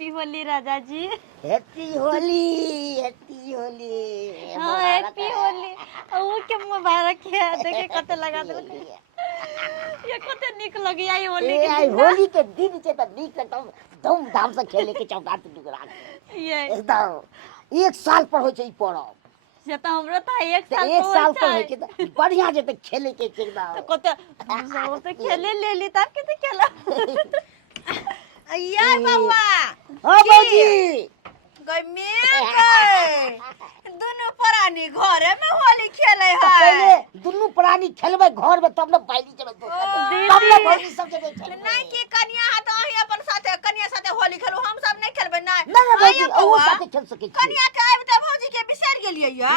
Happy Holi Raja ji. Happy Holi, happy Holi. हाँ happy Holi. वो के मुबारक है, देखे कते लगा दे ये कते निक लगी आई होली के दिन। होली के दिन से तो निक एकदम धूमधाम से खेले के चौकाट दुगरा ये एकदम 1 साल पर हो छै ई पर्व। से तो हमरा था 1 साल एक साल पर है है के बढ़िया जे खेले के एकदम तो कते वो तो खेले ले ली तब के खेला यार बाबा हां बाबूजी गमे गए दोनों प्राणी घरे में होली खेले है। पहले दुनू प्राणी खेलबे घर में तब न बाइली चले तब न भौजी सब जगह खेले नहीं कि कन्या है तो अही अपन साथे कन्या साथे होली खेलो, हम सब नहीं खेलबे ना। नहीं भौजी ओ साथे खेल सके छी। कन्या के आब त भौजी के बिसर गेलिए या।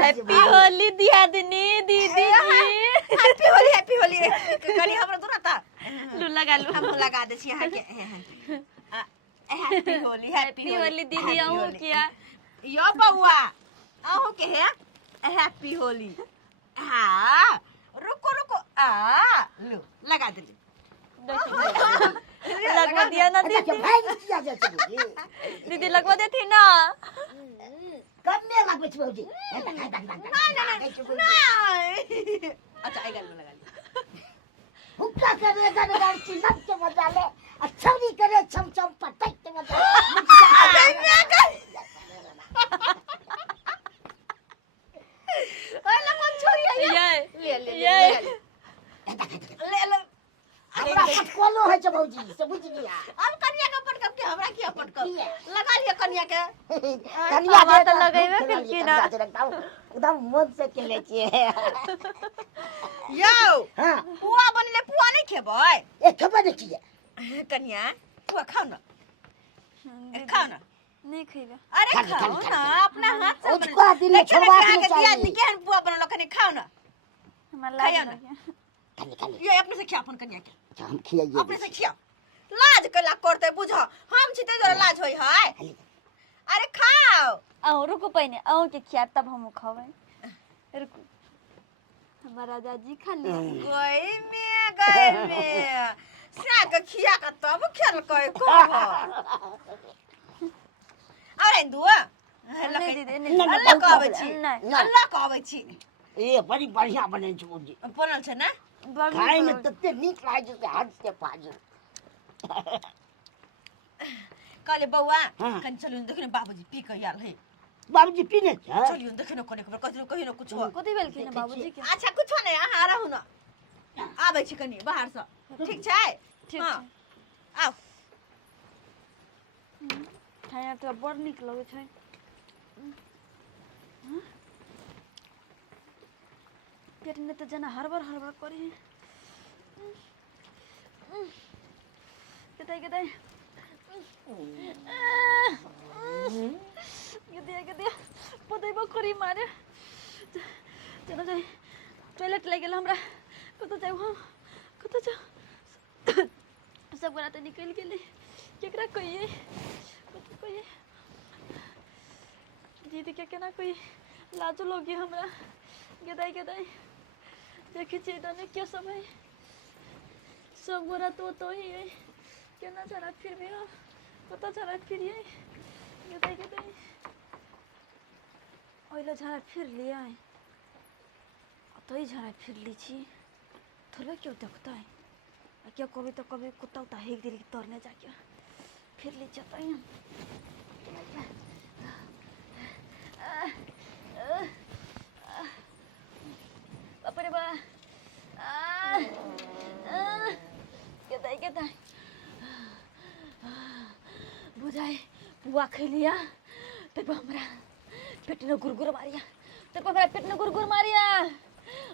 हैप्पी होली दियादनी दीदी जी। हैप्पी होली कनी हमरा दूर ता लू लगा लू हम लगा दे छी यहां के हैप्पी होली दीदी आहू किया यो बउआ आहू के है हैप्पी होली। हां रुको रुको लो लगा दे लगवा दिया ना दीदी। भाई किया जाए दीदी लगवा देती ना कन्या लगबे छी भौजी। नहीं अच्छा आई गल में लगा ली हुक्का करे गनगार चिन्ह के मजा ले अच्छा नहीं करे छम छम पटक के मजा अरे कौन छोरी है ये ले ले हमरा कोलो है छ भौजी से बुझ लिया। अब कन्या के पटक के हमरा की पटक लगा लिया कन्या के कन्या बात लगेबे फिर की ना एकदम मन से खेले छिए। यो हां पुआ बनले पुआ नहीं खेबै ए खबर नहीं किए कन्या पुआ खाओ ना नहीं खइबे। अरे खाओ ना अपना हाथ से उसको दिल में छोड़वा के दिया केहन पुआ बनल कने खाओ ना हमरा खाया लाज ना। खाली ये अपने से खिया अपन कन्या के हम खियाइए अपने से खिया लाज कला करते बुझ हम छी ते जरा लाज होई है। अरे खाओ आओ रुको पहले आओ के खिया तब हम खावे। रुको हमारा राजा जी खा लिया। गई में साग खिया का तब खेल कई को अरे दुआ नहीं दीदी अल्लाह कहबै छी नहीं अल्लाह कहबै छी ए बड़ी बढ़िया बने छ भौजी। बनल छै ना खाए में तते नीक लागे से हाथ से पाज। कहले बौआ हाँ। कन चलू देखिन बाबूजी पी के आल है। बाबूजी पीने छ चलियो देखिन कोने कहिनो कुछ कथि भेल कि बाबूजी के अच्छा कुछ नहीं अहाँ रहू ना आबै छी कनी बाहर से ठीक छै ठीक हाँ छै। आओ खाया तो बड़ नीक लगे छै। पेट में तो जना हरबर हरबर करी कितै कितै कितै पदैबो करी मारे चलो जाई टॉयलेट ले गेल हमरा कतो जाऊ हम कतो जा सब गोरा तो निकल गेली केकरा कहिए कतो कहिए दीदी के केना कोई लाजो लोगी हमरा गदाई गदाई देखी छी तने के सब है सब गोरा तो ही है केना चला फिर भी हो पता चला फिर ये गदाई गदाई ओइला झरा फिर लिया है तो ही झरा फिर ली छी थोड़ा क्यों देखता है क्या कभी तो कभी कुत्ता उता एक दिल की तोड़ने जाके फिर ले जाता है बापरे बा केता बुझाए बुआ खैलिया तब हमरा पेट में गुरगुर मारिया तब हमरा पेट में गुरगुर मारिया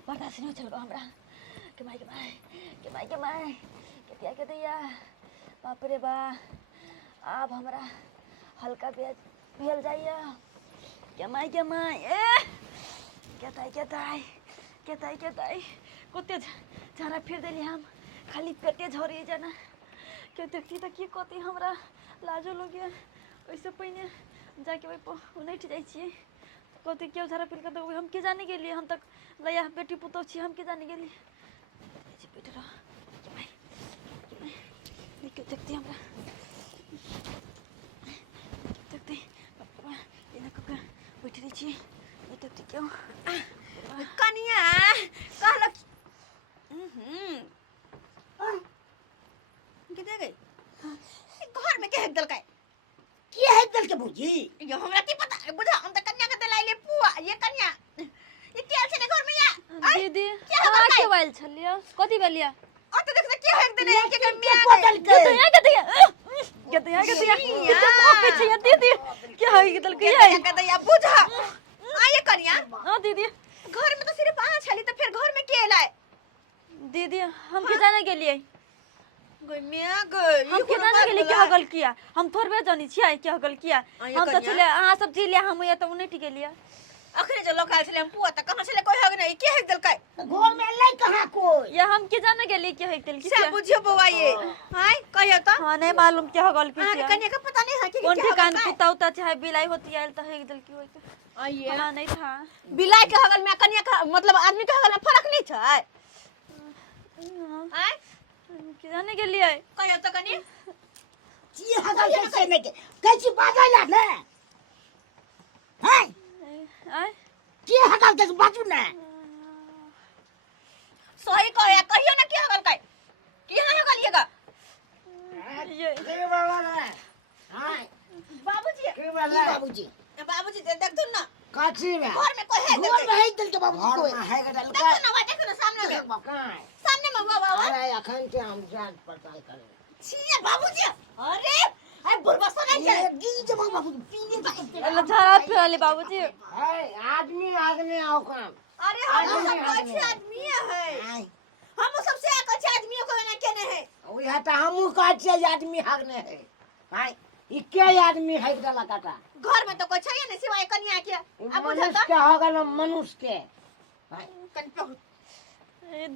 बर्दाश्त नहीं चल हमरा के माई के दिया बापरे बा अब हमरा हल्का भेल जाइया के माई ए केताई कुत्ते झारा फिर देली हम खाली पेटे झरी जाना के देखती त की कति हमरा लाजो लगे वैसे पहिने जाके वही उनट जाइ छियै कति क्यों झारा फिर के हम के जाने गेलिए हम तक लया बेटी पुतौ छी हम के जाने गेली बेटे रह के माई के देखती हमरा छी ये तो क्यों कनिया कहलक किते गई घर में के दल का की है दल के भौजी ये हमरा की पता बुझा हम त कन्या के दलाइले पुआ ये कन्या ये तेल से घर में या दीदी आ के वाइल छलिया कथि भेलिया ओ तो देख के है दे के कन्या बोतल के ये तो कॉपी छै दीदी क्या है ये दल के है के दया बुझा आये कन्या हां दीदी घर में तो सिर्फ 5 छली तो फिर घर में के लाए दीदी हम के जाने के लिए गई मिया गई हम के जाने के लिए क्या गल किया हम थोड़बे जानी छियै क्या गल किया हम तो चले अहाँ सब चीज ले हम ये तो नहीं ठीक लिया अखरे जो लोग आए छले हम पुआ त कहां से ले कोई हग नहीं के हग दल का घर में ले कहां कोई ये हम के जाने के लिए क्या है दिल की सब बुझियो बउआ ये हाय कहियो त हां नहीं मालूम क्या गल की हां कन्या का पता नहीं है कि कौन ठिकान कुत्ता उता चाहे बिलाई होती है तो है दिल की होई तो आइए पता नहीं था बिलाई के हगल में कन्या का मतलब आदमी के हगल में फर्क नहीं छै हाय के जाने के लिए कहियो त कन्या की हगल कैसे में के कैसी बाजला ने है आय की हगल के बाजू ने सही कहियो ना के हगल का की हगल ये का ये के वाला ने हां बाबूजी के वाला बाबूजी बाबूजी देख तुम ना काची में घर में कोई है घर में है दिल के बाबूजी कोई है के दल का देखो ना सामने में मकान सामने में बाबा अरे अखन के हम जांच पड़ताल करें छी बाबूजी अरे अरे बुढ़वा सोना ये दी जब बाबूजी पीने का अल्लाह झाड़ा पे वाले बाबूजी है आदमी आगने आओ काम अरे हम सब अच्छे आदमी है हम सबसे अच्छे आदमी को ना केने है ओया त हमहु काचे आदमी हागने है हाय इके आदमी है गला काटा घर में तो कोई छै नहीं सिवाय कन्या के अब बुझा मनुष्य के होगल मनुष्य के हाय कन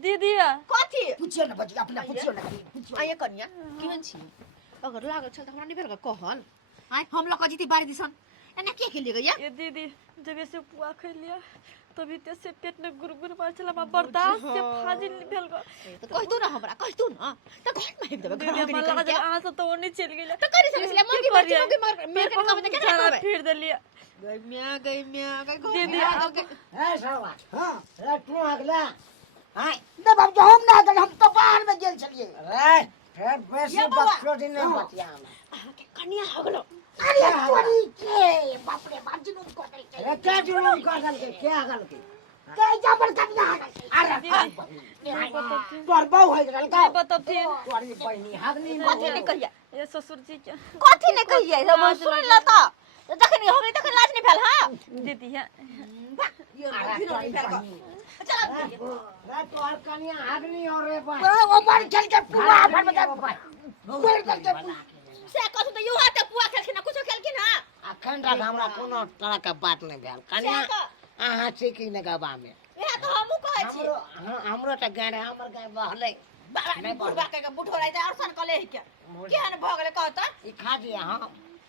दीदी कथी पूछियो ना बच्ची अपना पूछियो ना पूछियो आये कन्या केहन छी अगर लागल छ त हमरा नहीं भेल कहन हाय हम लोग जीती बारी दिसन एना के खेलिए गया ये दीदी जब ऐसे पुआ खा लिया तभी ते से पेट में गुरगुर मार चला बर्दाश्त से फाजिल भेल गो तो कह दू ना हमरा कह दू ना त घर में देबे घर में दीदी मला आ सब तो नहीं चल गेला तो करी सकले मम्मी बच्ची मेरे के काम के क्या करबे फिर दे लिया गई मिया दीदी है साला हां रे तू अगला हाय दे बाबू जो हम ना गए हम तो बाहर में गेल छलिए रे फिर बेसी बच्चों दिन नहीं बतिया हम के कन्या हगलो अरे तोरी के बाप रे बाप जुनून को दे रे क्या जुनून को दल के क्या गल के कई जबर कन्या अरे तोर बहु है गल का बता फिर तोरी बहनी हागनी कथी ने कहिया ये ससुर जी के कथी ने कहिया हम सुन ल त जखनी होगी तखन लाज नहीं भेल हां दीदी है अरे तोरी बहनी चल रे तोर कन्या हागनी और रे भाई वो बार खेल के पूरा भर में पूरा करके से कथु त युवा त पुआ खेलखिन कुछ खेलखिन हां अखन तक हमरा कोनो तरह के बात नहीं भेल कन्या अहाँ सीखी ने गबा में यह तो हमहु कहै छी हमरो त गाय हमर गाय बहले नहीं बुढ़वा के बुढ़ो रही त अरसन कले है क्या केहन भ गेले कहत ई खा दिए हम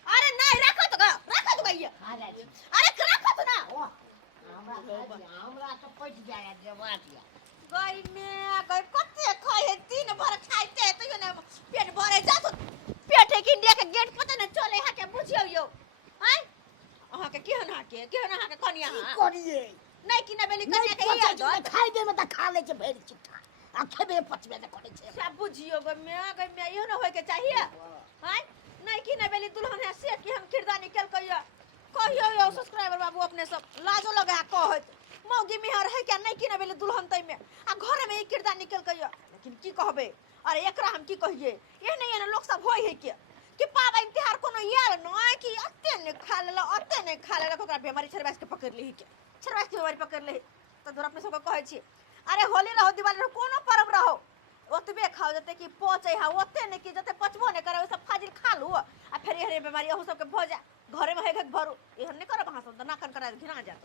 अरे नहीं रखत गइया खा जाय छी अरे रखत ना हमरा तो पच जाय जवातिया गई में गई कते खाए दिन भर खाइते तो ने पेट भरे जा तो पेट के इंडिया के गेट पता न चले हा के बुझियो यो हैं अहा के केहन हा के कनिया हा करिए नहीं कि न बेली कनिया के या दो खाइ दे में त खा ले छै भेड़ चिट्ठा आ खेबे पचबे न करे छै सब बुझियो गई में यो न होय के चाहिए हैं नहीं कि न बेली दुल्हन है से कि हम किरदानी केल कहियो यो सब्सक्राइबर बाबू अपने सब लाजो लगा कहत मौगी मिहर है क्या नहीं कि न बेली दुल्हन तई में आ घर में एक किरदार निकल कहियो लेकिन की कहबे अरे एकरा हम की कहिए ये नहीं है लोग सब होय है कि पाबन त्योहार कोनो यार न कि अत्ते ने खा लेला ओकरा बीमारी छरबास के पकड़ ली के छरबास के बीमारी पकड़ ली तो दूर अपने सब कहै छी अरे होली रहो दिवाली रहो कोनो पर्व रहो ओतबे खाओ जते कि पचै हा ओते ने कि जते पचबो ने करे सब फाजिल खा लू आ फिर एहरे बीमारी ओहो सब के भ जा घरे में है घक भरू एहन ने करब हां सब त नाखन करा घिना जात